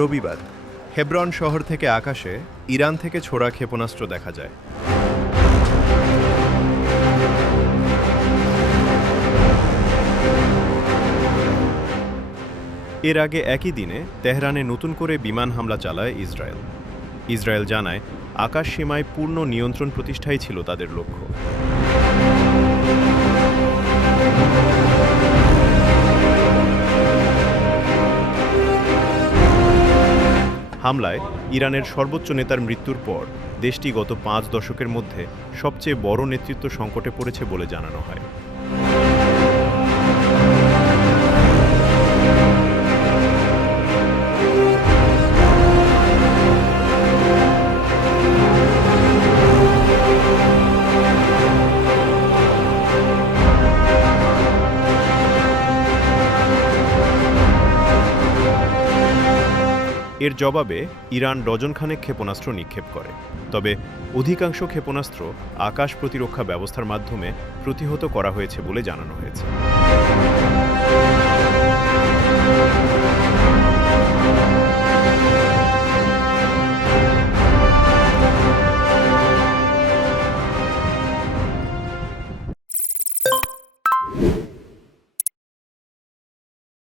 রবিবার হেব্রন শহর থেকে আকাশে ইরান থেকে ছোড়া ক্ষেপণাস্ত্র দেখা যায়। এর আগে একই দিনে তেহরানে নতুন করে বিমান হামলা চালায় ইসরায়েল। ইসরায়েল জানায়, আকাশ সীমায় পূর্ণ নিয়ন্ত্রণ প্রতিষ্ঠাই ছিল তাদের লক্ষ্য। হামলায় ইরানের সর্বোচ্চ নেতার মৃত্যুর পর দেশটি গত 5 দশকের মধ্যে সবচেয়ে বড় নেতৃত্ব সংকটে পড়েছে বলে জানানো হয়। এর জবাবে ইরান ডজনখানেক ক্ষেপণাস্ত্র নিক্ষেপ করে, তবে অধিকাংশ ক্ষেপণাস্ত্র আকাশ প্রতিরক্ষা ব্যবস্থার মাধ্যমে প্রতিহত করা হয়েছে বলে জানানো হয়েছে।